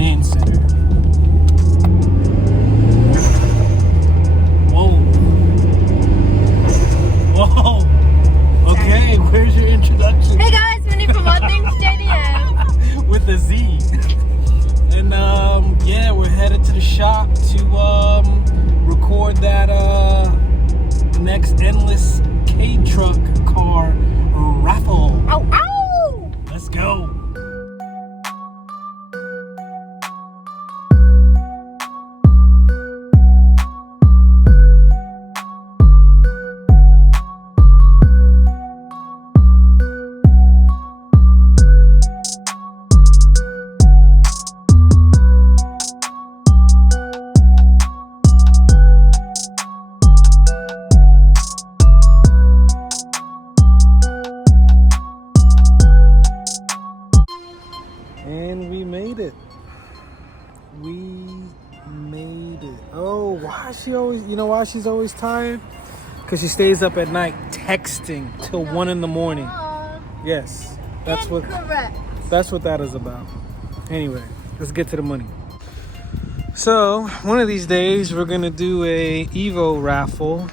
command center. Whoa. Whoa. Okay, where's your introduction? Hey guys, Minnie from AllThingzJDM. With a Z. And yeah, we're headed to the shop to record that next endless K-truck car raffle. Ow, ow! Let's go. And we made it. We made it. Oh, why is she always, you know why she's always tired? Because she stays up at night texting till 1 in the morning. Yes, that's what that is about. Anyway, let's get to the money. So, one of these days we're gonna do a Evo raffle.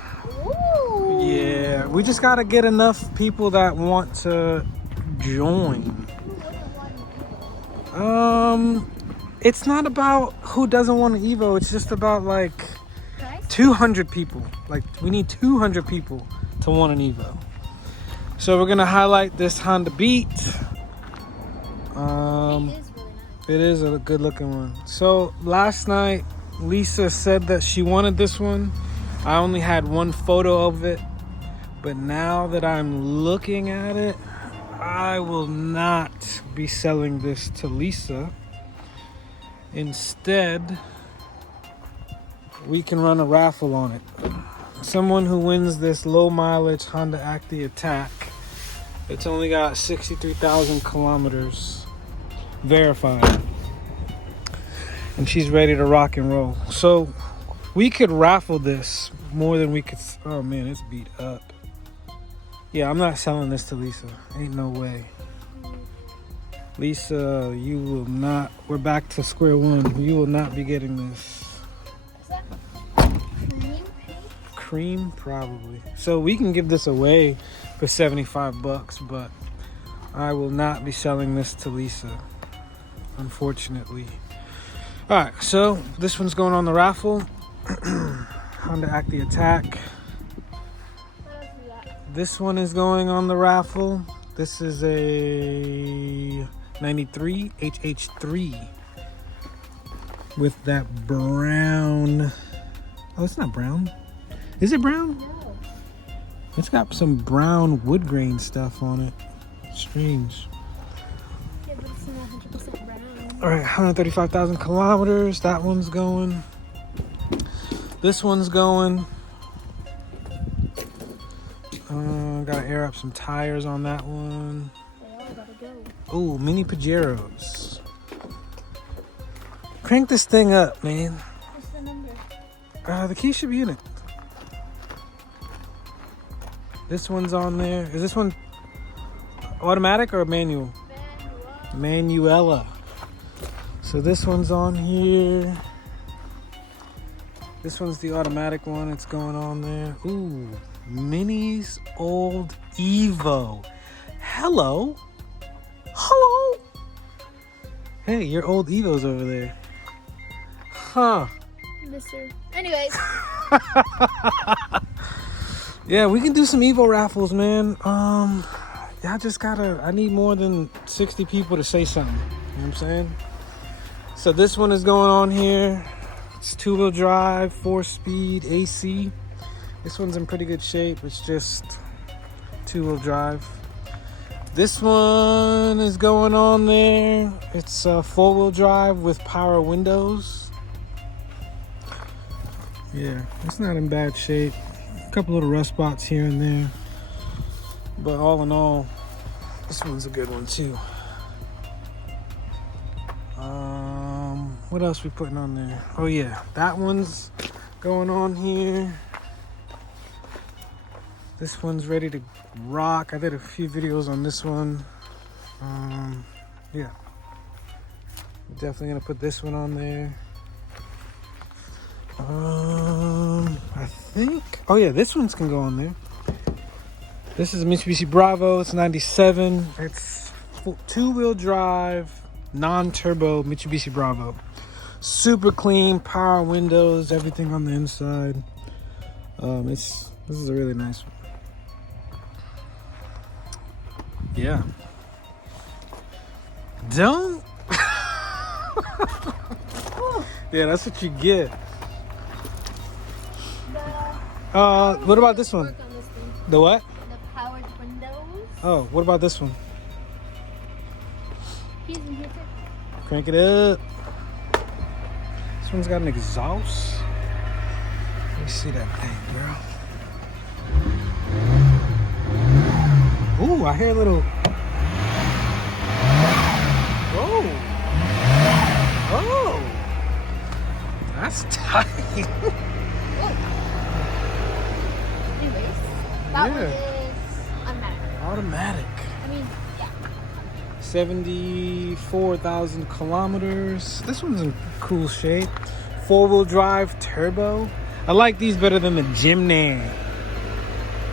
Ooh. Yeah, we just gotta get enough people that want to join. It's not about who doesn't want an Evo. It's just about like 200 people. Like we need 200 people to want an Evo. So we're gonna highlight this Honda Beat. It is a good looking one. So last night, Lisa said that she wanted this one. I only had one photo of it, but now that I'm looking at it, I will not be selling this to Lisa. Instead, we can run a raffle on it. Someone who wins this low mileage Honda Acti Attack, it's only got 63,000 kilometers verified. And she's ready to rock and roll. So we could raffle this more than we could. Oh man, it's beat up. Yeah, I'm not selling this to Lisa. Ain't no way. Lisa, you will not. We're back to square one. You will not be getting this. Is that cream? Cream, probably. So we can give this away for $75, but I will not be selling this to Lisa, unfortunately. All right, so this one's going on the raffle. Honda Acti Attack. This one is going on the raffle. This is a 93 HH3 with that brown. Oh, it's not brown. Is it brown? No. It's got some brown wood grain stuff on it. Strange. Yeah, but it's not 100% brown. All right, 135,000 kilometers. That one's going. This one's going. Gotta air up some tires on that one. They all gotta go. Oh, mini Pajeros. Crank this thing up, man. What's the number? The key should be in it. This one's on there. Is this one automatic or manual? Manuela. So this one's on here. This one's the automatic one. It's going on there. Ooh, Minnie's old Evo. Hello. Hello. Hey, your old Evo's over there. Huh. Mr. Anyways. Yeah, we can do some Evo raffles, man. I need more than 60 people to say something. You know what I'm saying? So this one is going on here. It's 2-wheel drive, 4-speed, AC. This one's in pretty good shape. It's just 2-wheel drive. This one is going on there. It's 4-wheel drive with power windows. Yeah, it's not in bad shape. A couple little rust spots here and there. But all in all, this one's a good one too. What else we putting on there? Oh yeah, that one's going on here. This one's ready to rock. I did a few videos on this one. Yeah. Definitely gonna put this one on there. I think. Oh yeah, this one's can go on there. This is a Mitsubishi Bravo. It's 97. It's two-wheel drive, non-turbo Mitsubishi Bravo. Super clean, power windows, everything on the inside. This is a really nice one. Yeah. Don't. Yeah, that's what you get. What about this one? Work on this thing. The what? The powered windows. Oh, what about this one? He's in here too. Crank it up. This one's got an exhaust. Let me see that thing, girl. Ooh, I hear a little. Oh. Oh. That's tight. Anyways, that one Yeah. is automatic. Automatic. I mean, yeah. 74,000 kilometers. This one's in cool shape. 4-wheel drive turbo. I like these better than the Jimny.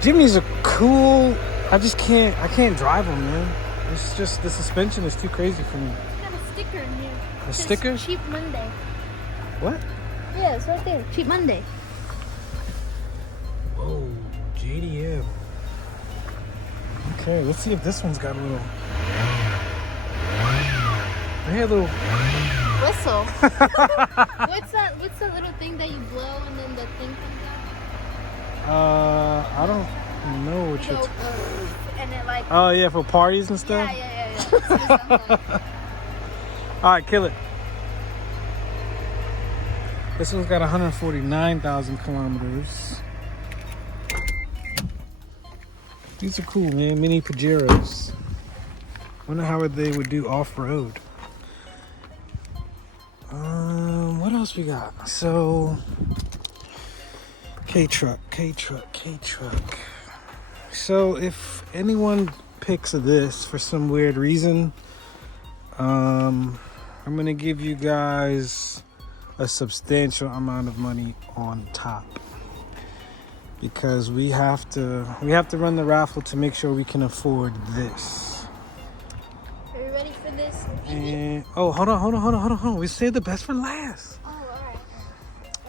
Jimnys are cool. I can't drive them, man. It's just the suspension is too crazy for me. Got a sticker in here. A It says sticker? Cheap Monday. What? Yeah, it's right there. Cheap Monday. Whoa, JDM. Okay, let's see if this one's got a little. I hear a little. Whistle. What's that little thing that you blow and then the thing comes out? I don't know what you're. And it like. Oh yeah, for parties and stuff. Yeah. All right, kill it. This one's got 149,000 kilometers. These are cool, man. Mini Pajeros. Wonder how they would do off-road. What else we got? So, K-Truck. So, if anyone picks this for some weird reason, I'm gonna give you guys a substantial amount of money on top, because we have to run the raffle to make sure we can afford this. Are you ready for this? And hold on. We saved the best for last. Oh, alright.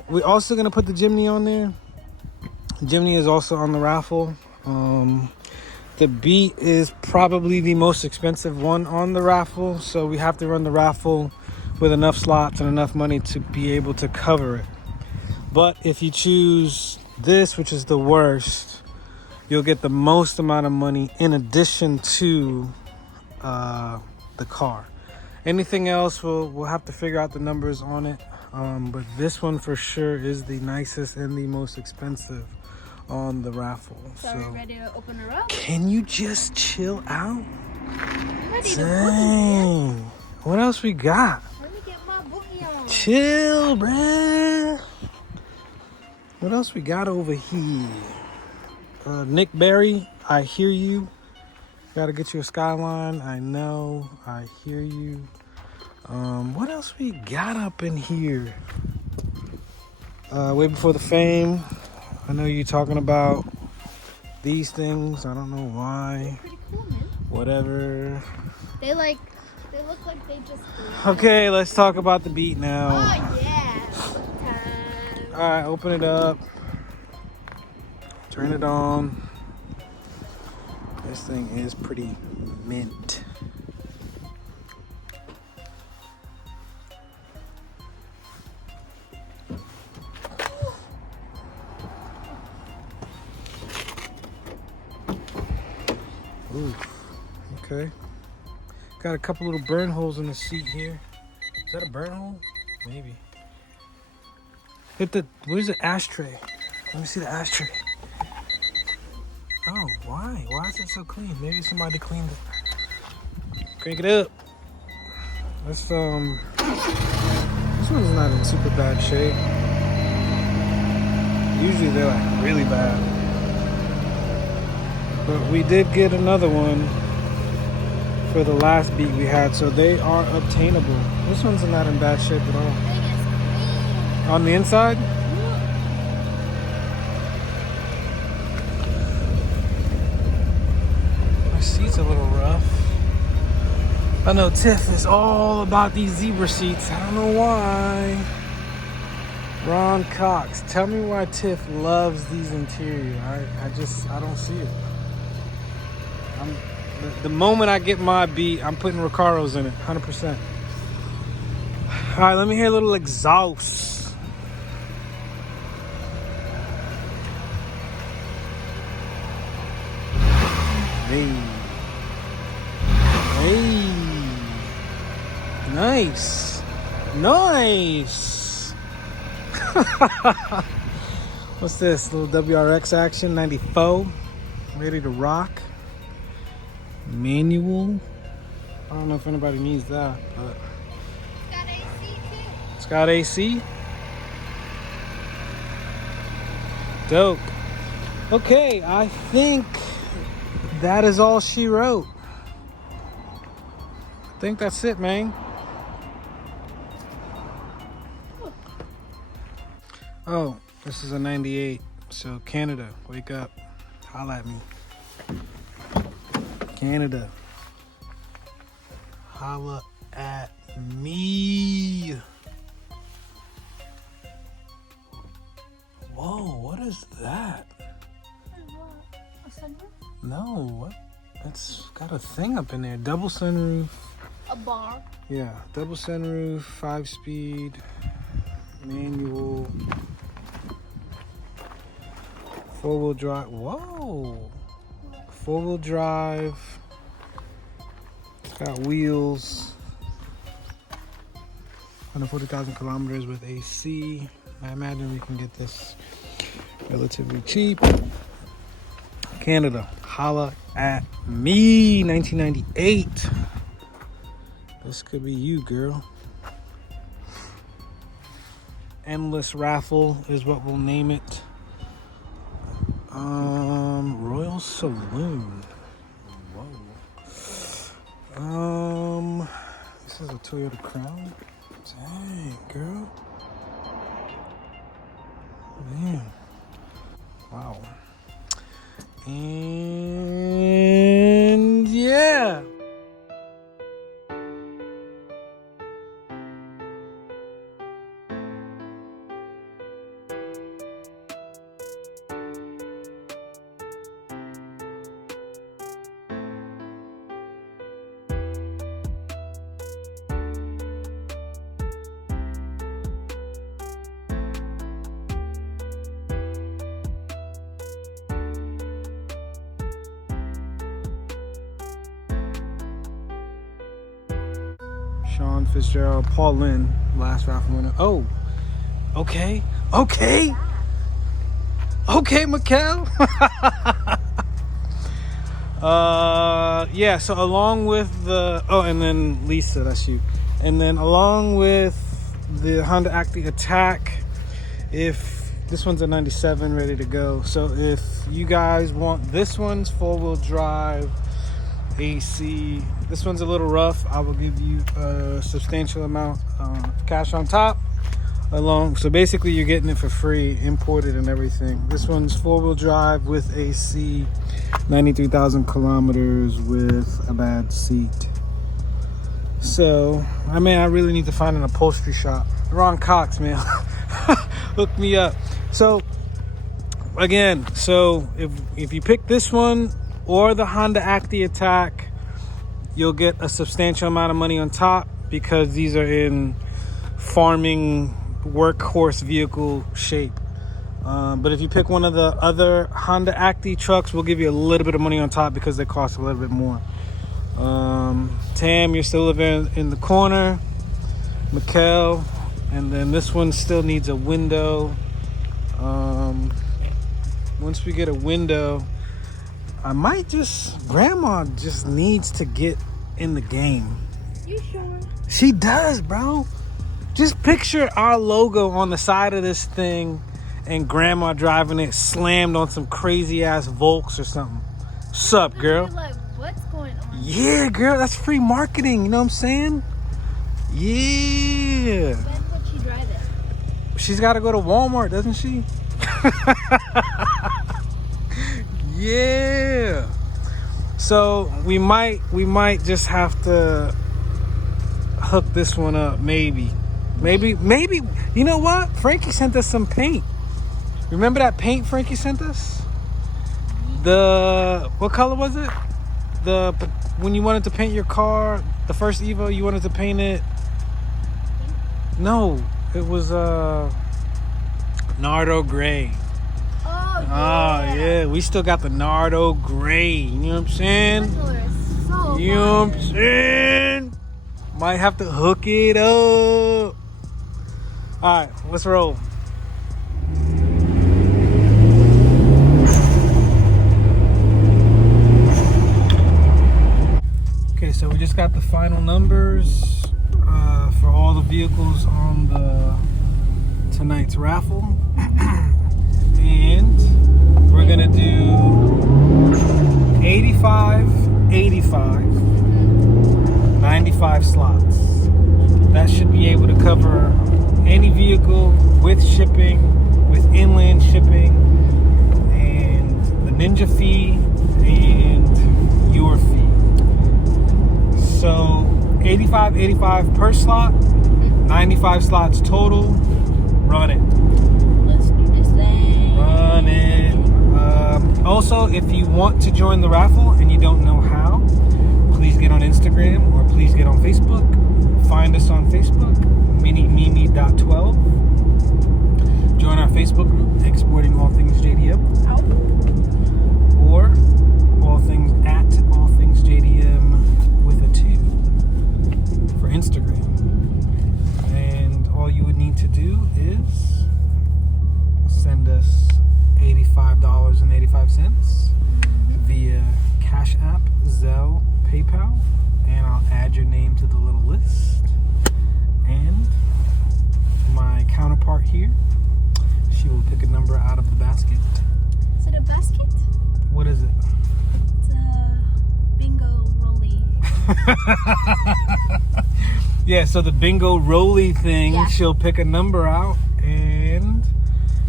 We're also gonna put the Jimny on there. Jimny is also on the raffle. The Beat is probably the most expensive one on the raffle, so we have to run the raffle with enough slots and enough money to be able to cover it. But if you choose this, which is the worst, you'll get the most amount of money in addition to the car. Anything else, we'll have to figure out the numbers on it. But this one for sure is the nicest and the most expensive on the raffle. So are we ready to open her up? Can you just chill out? I'm ready to Dang. What else we got? Let me get my boogie on. Chill, bruh. What else we got over here? Nick Berry, I hear you. Gotta get you a Skyline. I know. I hear you. What else we got up in here? Way Before the Fame. I know you're talking about these things. I don't know why. Pretty cool, man. Whatever. They look like they just. Okay, let's talk about the Beat now. Oh yeah. Time. All right, open it up. Turn it on. This thing is pretty mint. Ooh, okay. Got a couple little burn holes in the seat here. Is that a burn hole? Maybe. Where's the ashtray? Let me see the ashtray. Oh, why? Why is it so clean? Maybe somebody cleaned it. Crank it up. This one's not in super bad shape. Usually they're like really bad. But we did get another one for the last beat we had, so they are obtainable. This one's not in bad shape at all. On the inside? My seat's a little rough. I know Tiff is all about these zebra seats. I don't know why. Ron Cox, tell me why Tiff loves these interior. I don't see it. The moment I get my beat, I'm putting Recaros in it, 100%. All right, let me hear a little exhaust. Hey. Hey. Nice. Nice. What's this? A little WRX action, 94. Ready to rock. Manual. I don't know if anybody needs that, but It's got AC too. It's got AC. Dope. Okay, I think that is all she wrote. I think that's it, man. Oh, this is a 98. So Canada, wake up. Holla at me. Canada. Holla at me. Whoa, what is that? A sunroof? No, what? It's got a thing up in there. Double sunroof. A bar. Yeah, double sunroof, 5-speed, manual, 4-wheel drive. Whoa! 4-wheel drive. It's got wheels. 140,000 kilometers with AC. I imagine we can get this relatively cheap. Canada, holla at me. 1998. This could be you, girl. Endless Raffle is what we'll name it. Royal Saloon. Whoa. This is a Toyota Crown. Dang, girl. Man. Wow. And yeah. Sean Fitzgerald, Paul Lynn, last raffle winner. Oh, okay, Mikkel. Yeah. So along with the and then Lisa, that's you, and then along with the Honda Active Attack, if this one's a 97, ready to go. So if you guys want this one's 4-wheel drive. AC. This one's a little rough. I will give you a substantial amount of cash on top. So basically you're getting it for free, imported and everything. This one's 4-wheel drive with AC, 93,000 kilometers with a bad seat. So, I really need to find an upholstery shop. Ron Cox, man. Hook me up. So, again, if you pick this one, or the Honda Active Attack, you'll get a substantial amount of money on top because these are in farming workhorse vehicle shape. But if you pick one of the other Honda Active trucks, we'll give you a little bit of money on top because they cost a little bit more. Tam, you're still living in the corner. Mikkel, and then this one still needs a window. Once we get a window, I might Grandma just needs to get in the game. You sure? She does, bro. Just picture our logo on the side of this thing and Grandma driving it slammed on some crazy ass Volks or something. Sup, girl? Like, what's going on? Yeah, girl, that's free marketing. You know what I'm saying? Yeah. When would she drive it? She's got to go to Walmart, doesn't she? Yeah. So we might just have to hook this one up, maybe. You know what? Frankie sent us some paint. Remember that paint Frankie sent us? What color was it? When you wanted to paint your car, the first Evo, you wanted to paint it. No, it was Nardo gray. Oh Yeah, we still got the Nardo gray. You know what I'm saying? That color is so You know what I'm saying? Might have to hook it up. All right, let's roll. Okay, so we just got the final numbers for all the vehicles on tonight's raffle. And we're gonna do 85, 95 slots. That should be able to cover any vehicle with shipping, with inland shipping, and the Ninja fee and your fee. So 85 per slot, 95 slots total. Run it. Let's do this thing. Run it. Also, if you want to join the raffle and you don't know how, please get on Instagram or please get on Facebook. Find us on Facebook, minimimi.12. Join our Facebook group, Exporting All Things JDM. Or AllThingzJDM with a 2 for Instagram. And all you would need to do is send us $85.85 via Cash App, Zelle, PayPal, and I'll add your name to the little list. And my counterpart here, she will pick a number out of the basket. Is it a basket? What is it? It's a bingo rolly. Yeah, so the bingo rolly thing, Yeah. she'll pick a number out, and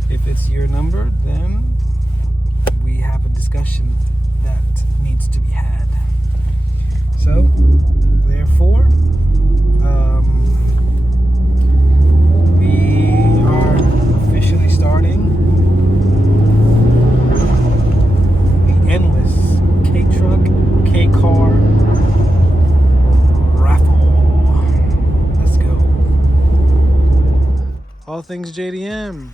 if it's your number, then we have a discussion that needs to be had. So, therefore, we are officially starting the endless K-Truck, K-Car raffle. Let's go. All Things JDM.